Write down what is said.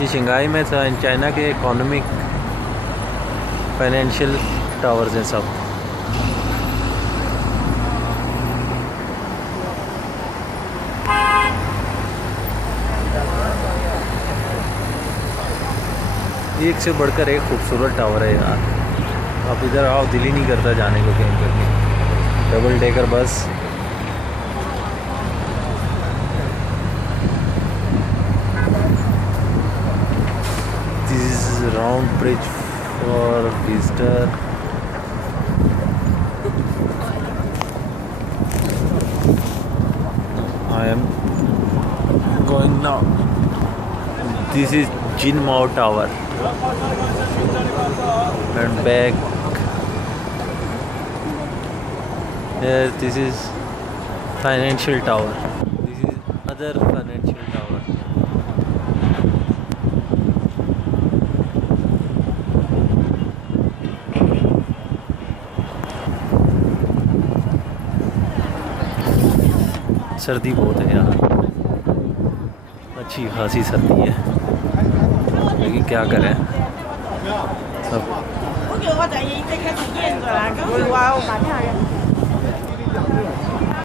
ये शंघाई में था, चाइना के इकोनॉमिक फाइनेंशियल टावर्स हैं सब। एक से बढ़कर एक खूबसूरत टावर है यार। आप इधर आओ, दिल ही नहीं करता जाने को कहीं पर भी। Double decker bus, this is round bridge for visitor. I am going now. This is Jin Mao Tower and back here. This is financial tower. This is other financial tower. सर्दी बहुत है यार, अच्छी खासी सर्दी है, लेकिन क्या करें सब।